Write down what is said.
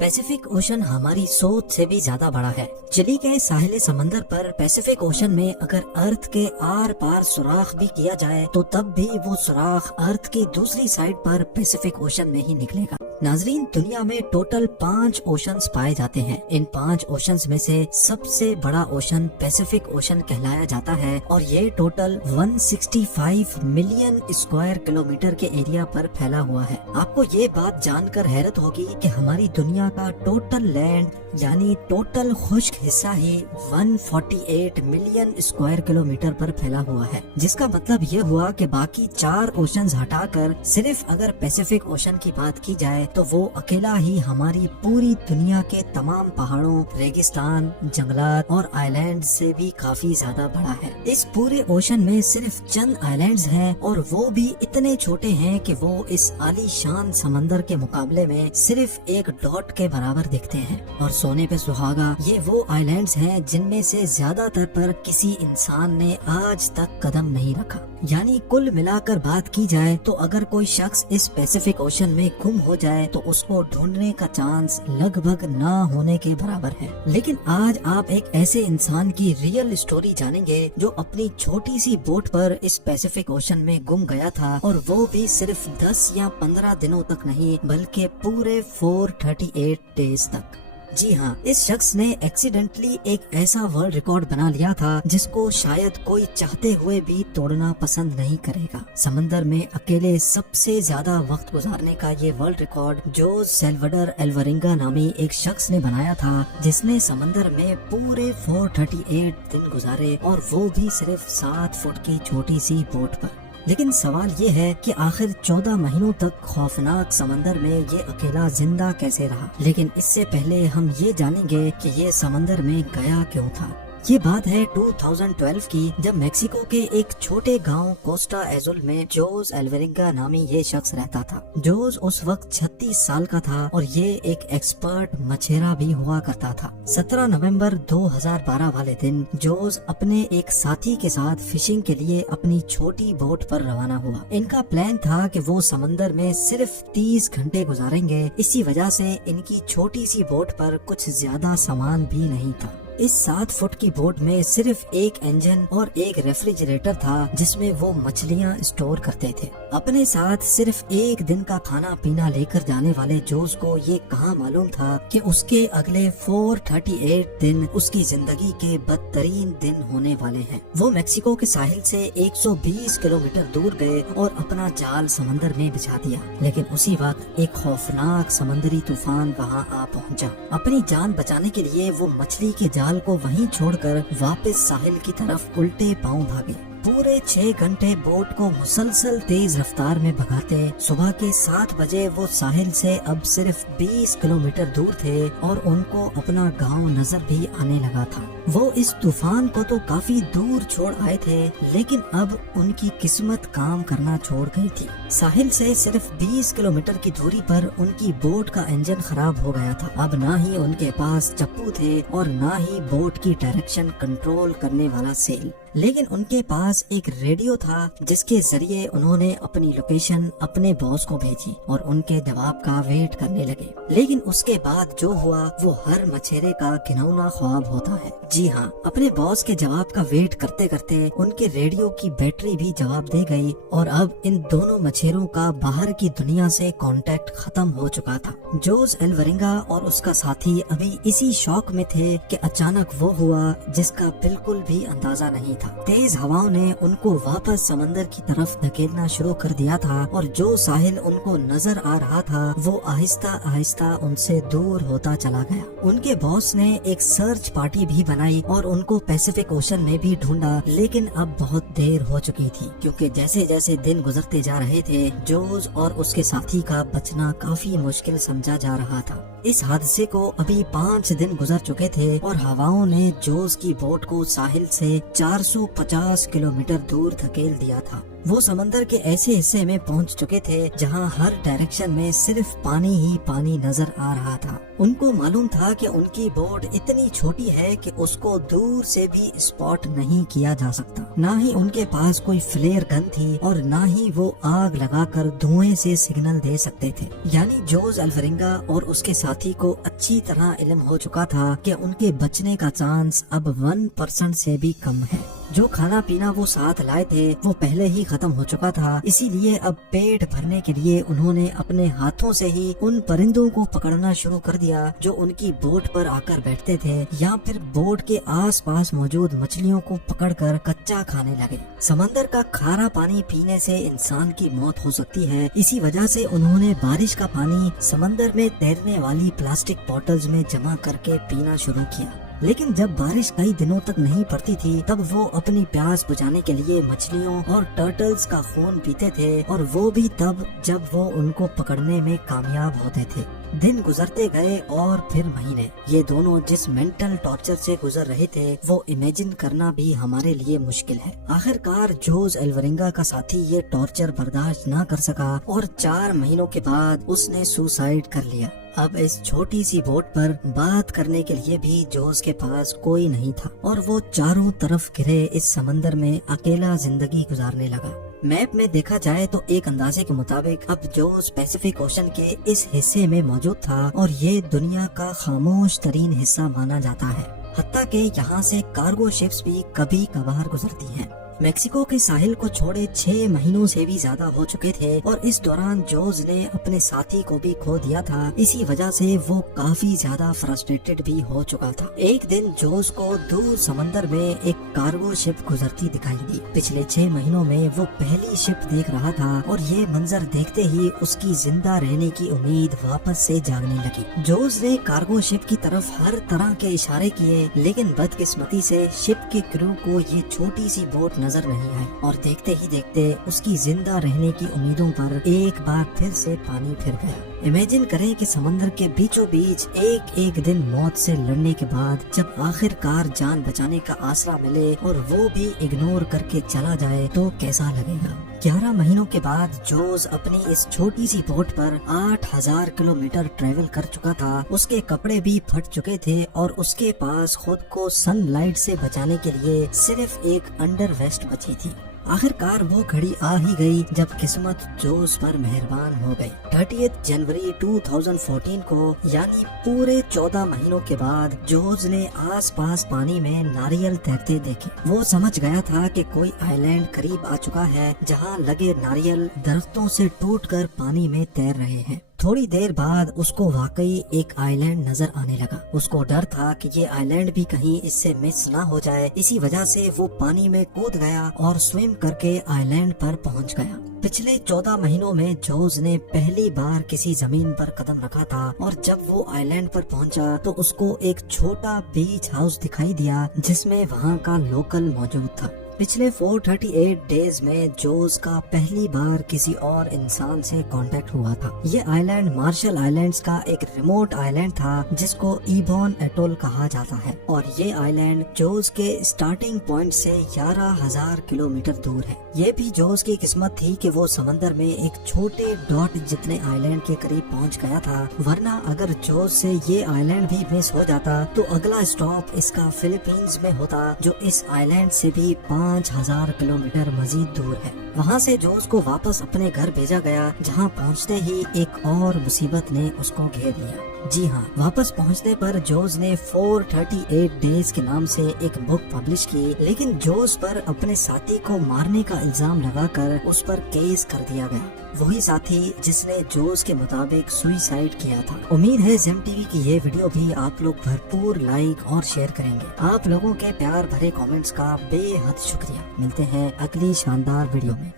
Pacific ocean हमारी सोच से भी ज्यादा बड़ा है। चिली के साहिल समंदर पर पैसिफिक ओशन में अगर अर्थ के आर पार सुराख भी किया जाए तो तब भी वो सुराख अर्थ की दूसरी साइड पर पैसिफिक ओशन में ही निकलेगा। नाजरीन, दुनिया में टोटल 5 ओशंस पाए जाते हैं। इन 5 ओशंस में से सबसे बड़ा ओशन पैसिफिक ओशन कहलाया जाता है और ये टोटल 165 मिलियन स्क्वायर किलोमीटर के एरिया पर फैला हुआ है। आपको ये बात जानकर हैरत होगी कि हमारी दुनिया का टोटल लैंड यानी टोटल खुश्क हिस्सा ही 148 मिलियन स्क्वायर किलोमीटर पर फैला हुआ है, जिसका मतलब ये हुआ कि बाकी 4 ओशंस हटाकर सिर्फ अगर पैसिफिक ओशन की बात की जाए तो वो अकेला ही हमारी पूरी दुनिया के तमाम पहाड़ों, रेगिस्तान, जंगलात और आइलैंड से भी काफी ज्यादा बड़ा है। इस पूरे ओशन में सिर्फ चंद आइलैंड्स हैं और वो भी इतने छोटे हैं कि वो इस आलीशान समंदर के मुकाबले में सिर्फ एक डॉट के बराबर दिखते हैं। और सोने पे सुहागा, ये वो आइलैंड्स हैं जिनमें से ज्यादातर पर किसी इंसान ने आज तक कदम नहीं रखा। यानी कुल मिलाकर बात की जाए तो अगर कोई शख्स इस पैसिफिक ओशन में गुम हो जाए तो उसको ढूंढने का चांस लगभग ना होने के बराबर है। लेकिन आज आप एक ऐसे इंसान की रियल स्टोरी जानेंगे जो अपनी छोटी सी बोट पर इस पैसिफिक ओशन में गुम गया था, और वो भी सिर्फ 10 या 15 दिनों तक नहीं बल्कि पूरे 438 डेज तक। जी हाँ, इस शख्स ने एक्सीडेंटली एक ऐसा वर्ल्ड रिकॉर्ड बना लिया था जिसको शायद कोई चाहते हुए भी तोड़ना पसंद नहीं करेगा। समंदर में अकेले सबसे ज्यादा वक्त गुजारने का ये वर्ल्ड रिकॉर्ड जोस सेल्वाडोर एल्वरिंगा नामी एक शख्स ने बनाया था, जिसने समंदर में पूरे 438 दिन गुजारे और वो भी सिर्फ 7 फुट की छोटी सी बोट पर। लेकिन सवाल ये है कि आखिर 14 महीनों तक खौफनाक समंदर में ये अकेला जिंदा कैसे रहा। लेकिन इससे पहले हम ये जानेंगे कि ये समंदर में गया क्यों था। ये बात है 2012 की, जब मेक्सिको के एक छोटे गांव कोस्टा एजुल में जोस एल्वरिंगा नामी ये शख्स रहता था। जोस उस वक्त 36 साल का था और ये एक एक्सपर्ट मछेरा भी हुआ करता था। 17 नवंबर 2012 वाले दिन जोस अपने एक साथी के साथ फिशिंग के लिए अपनी छोटी बोट पर रवाना हुआ। इनका प्लान था कि वो समंदर में सिर्फ 30 घंटे गुजारेंगे। इसी वजह से इनकी छोटी सी बोट पर कुछ ज्यादा सामान भी नहीं था। इस 7 फुट की बोट में सिर्फ एक इंजन और एक रेफ्रिजरेटर था जिसमें वो मछलियां स्टोर करते थे। अपने साथ सिर्फ एक दिन का खाना पीना लेकर जाने वाले जोस को ये कहाँ मालूम था कि उसके अगले 438 दिन उसकी जिंदगी के बदतरीन दिन होने वाले हैं। वो मेक्सिको के साहिल से 120 किलोमीटर दूर गए और अपना जाल समंदर में बिछा दिया। लेकिन उसी वक्त एक खौफनाक समंदरी तूफान वहाँ आ पहुँचा। अपनी जान बचाने के लिए वो मछली के जाल को वहीं छोड़कर वापस साहिल की तरफ उल्टे पांव भागे। पूरे 6 घंटे बोट को मुसलसल तेज रफ्तार में भगाते सुबह के 7 बजे वो साहिल से अब सिर्फ 20 किलोमीटर दूर थे और उनको अपना गांव नजर भी आने लगा था। वो इस तूफान को तो काफी दूर छोड़ आए थे, लेकिन अब उनकी किस्मत काम करना छोड़ गई थी। साहिल से सिर्फ 20 किलोमीटर की दूरी पर उनकी बोट का इंजन खराब हो गया था। अब ना ही उनके पास चप्पू थे और ना ही बोट की डायरेक्शन कंट्रोल करने वाला सेल, लेकिन उनके पास एक रेडियो था जिसके जरिए उन्होंने अपनी लोकेशन अपने बॉस को भेजी और उनके जवाब का वेट करने लगे। लेकिन उसके बाद जो हुआ वो हर मछेरे का घिनौना ख्वाब होता है। जी हाँ, अपने बॉस के जवाब का वेट करते करते उनके रेडियो की बैटरी भी जवाब दे गई और अब इन दोनों मछेरों का बाहर की दुनिया से कांटेक्ट खत्म हो चुका था। जोस एल्वरिंगा और उसका साथी अभी इसी शौक में थे कि अचानक वो हुआ जिसका बिल्कुल भी अंदाजा नहीं था। तेज हवाओं ने उनको वापस समंदर की तरफ धकेलना शुरू कर दिया था और जो साहिल उनको नजर आ रहा था वो आहिस्ता आहिस्ता उनसे दूर होता चला गया। उनके बॉस ने एक सर्च पार्टी भी बनाई और उनको पैसिफिक ओशन में भी ढूंढा, लेकिन अब बहुत देर हो चुकी थी, क्योंकि जैसे जैसे दिन गुजरते जा रहे थे जोस और उसके साथी का बचना काफी मुश्किल समझा जा रहा था। इस हादसे को अभी 5 दिन गुजर चुके थे और हवाओं ने जोस की बोट को साहिल से 450 किलोमीटर दूर धकेल दिया था। وہ سمندر کے ایسے حصے میں پہنچ چکے تھے جہاں ہر ڈائریکشن میں صرف پانی ہی پانی نظر آ رہا تھا۔ ان کو معلوم تھا کہ ان کی بوٹ اتنی چھوٹی ہے کہ اس کو دور سے بھی اسپاٹ نہیں کیا جا سکتا، نہ ہی ان کے پاس کوئی فلیئر گن تھی اور نہ ہی وہ آگ لگا کر دھوئیں سے سگنل دے سکتے تھے۔ یعنی جوز الفرنگا اور اس کے ساتھی کو اچھی طرح علم ہو چکا تھا کہ ان کے بچنے کا چانس اب 1% سے بھی کم ہے۔ جو کھانا پینا وہ ساتھ لائے تھے وہ پہلے ہی ختم ہو چکا تھا، اسی لیے اب پیٹ بھرنے کے لیے انہوں نے اپنے ہاتھوں سے ہی ان پرندوں کو پکڑنا شروع کر دیا جو ان کی بوٹ پر آ کر بیٹھتے تھے، یا پھر بوٹ کے آس پاس موجود مچھلیوں کو پکڑ کر کچا کھانے لگے۔ سمندر کا کھارا پانی پینے سے انسان کی موت ہو سکتی ہے، اسی وجہ سے انہوں نے بارش کا پانی سمندر میں تیرنے والی پلاسٹک بوٹلز میں جمع کر کے پینا شروع کیا۔ لیکن جب بارش کئی دنوں تک نہیں پڑتی تھی تب وہ اپنی پیاس بجھانے کے لیے مچھلیوں اور ٹرٹلز کا خون پیتے تھے، اور وہ بھی تب جب وہ ان کو پکڑنے میں کامیاب ہوتے تھے۔ دن گزرتے گئے اور پھر مہینے، یہ دونوں جس مینٹل ٹارچر سے گزر رہے تھے وہ امیجن کرنا بھی ہمارے لیے مشکل ہے۔ آخر کار جوز الفرنگا کا ساتھی یہ ٹارچر برداشت نہ کر سکا اور 4 مہینوں کے بعد اس نے سوسائڈ کر لیا۔ اب اس چھوٹی سی بوٹ پر بات کرنے کے لیے بھی جوز کے پاس کوئی نہیں تھا اور وہ چاروں طرف گھرے اس سمندر میں اکیلا زندگی گزارنے لگا۔ میپ میں دیکھا جائے تو ایک اندازے کے مطابق اب جوز پیسیفک اوشن کے اس حصے میں موجود تھا اور یہ دنیا کا خاموش ترین حصہ مانا جاتا ہے، حتیٰ کہ یہاں سے کارگو شپس بھی کبھی کبھار گزرتی ہیں۔ میکسیکو کے ساحل کو چھوڑے 6 مہینوں سے بھی زیادہ ہو چکے تھے اور اس دوران جوز نے اپنے ساتھی کو بھی کھو دیا تھا، اسی وجہ سے وہ کافی زیادہ فرسٹریٹڈ بھی ہو چکا تھا۔ ایک دن جوز کو دور سمندر میں ایک کارگو شپ گزرتی دکھائی دی۔ پچھلے 6 مہینوں میں وہ پہلی شپ دیکھ رہا تھا اور یہ منظر دیکھتے ہی اس کی زندہ رہنے کی امید واپس سے جاگنے لگی۔ جوز نے کارگو شپ کی طرف ہر طرح کے اشارے کیے، لیکن بدقسمتی سے شپ کے کرو کو یہ چھوٹی سی بوٹ نظر نہیں آئی اور دیکھتے ہی دیکھتے اس کی زندہ رہنے کی امیدوں پر ایک بار پھر سے پانی پھر گیا۔ امیجن کریں کہ سمندر کے بیچوں بیچ ایک دن موت سے لڑنے کے بعد جب آخر کار جان بچانے کا آسرا ملے اور وہ بھی اگنور کر کے چلا جائے تو کیسا لگے گا۔ 11 مہینوں کے بعد جوز اپنی اس چھوٹی سی بوٹ پر 8000 کلومیٹر ٹریول کر چکا تھا۔ اس کے کپڑے بھی پھٹ چکے تھے اور اس کے پاس خود کو سن لائٹ سے بچانے کے لیے صرف ایک انڈر ویسٹ بچی تھی۔ آخر کار وہ گھڑی آ ہی گئی جب قسمت جوز پر مہربان ہو گئی۔ 30 جنوری 2014 کو، یعنی پورے 14 مہینوں کے بعد، جوز نے آس پاس پانی میں ناریل تیرتے دیکھے۔ وہ سمجھ گیا تھا کہ کوئی آئی لینڈ قریب آ چکا ہے جہاں لگے ناریل درختوں سے ٹوٹ کر پانی میں تیر رہے ہیں۔ تھوڑی دیر بعد اس کو واقعی ایک آئی لینڈ نظر آنے لگا۔ اس کو ڈر تھا کہ یہ آئی لینڈ بھی کہیں اس سے مس نہ ہو جائے، اسی وجہ سے وہ پانی میں کود گیا اور سوئم کر کے آئی لینڈ پر پہنچ گیا۔ پچھلے 14 مہینوں میں جوز نے پہلی بار کسی زمین پر قدم رکھا تھا اور جب وہ آئی لینڈ پر پہنچا تو اس کو ایک چھوٹا بیچ ہاؤس دکھائی دیا جس میں وہاں کا لوکل موجود تھا۔ پچھلے 438 ڈیز میں جوز کا پہلی بار کسی اور انسان سے کانٹیکٹ ہوا تھا۔ یہ آئی لینڈ مارشل آئی لینڈز کا ایک ریموٹ آئی لینڈ تھا جس کو ایبون ایٹول کہا جاتا ہے، اور یہ آئی لینڈ جوز کے سٹارٹنگ پوائنٹ سے 11000 کلومیٹر دور ہے۔ یہ بھی جوز کی قسمت تھی کہ وہ سمندر میں ایک چھوٹے ڈاٹ جتنے آئی لینڈ کے قریب پہنچ گیا تھا، ورنہ اگر جوز سے یہ آئی لینڈ بھی مس ہو جاتا تو اگلا اسٹاپ اس کا فلپینز میں ہوتا، جو اس آئی لینڈ سے بھی 5000 کلومیٹر مزید دور ہے۔ وہاں سے جوز کو واپس اپنے گھر بھیجا گیا، جہاں پہنچتے ہی ایک اور مصیبت نے اس کو گھیر لیا۔ جی ہاں، واپس پہنچنے پر جوز نے 438 ڈیز کے نام سے ایک بک پبلش کی، لیکن جوز پر اپنے ساتھی کو مارنے کا الزام لگا کر اس پر کیس کر دیا گیا۔ وہی ساتھی جس نے جوز کے مطابق سوئسائڈ کیا تھا۔ امید ہے زیم ٹی وی کی یہ ویڈیو بھی آپ لوگ بھرپور لائک اور شیئر کریں گے۔ آپ لوگوں کے پیار بھرے کامنٹس کا بے حد شکریہ۔ ملتے ہیں اگلی شاندار ویڈیو میں۔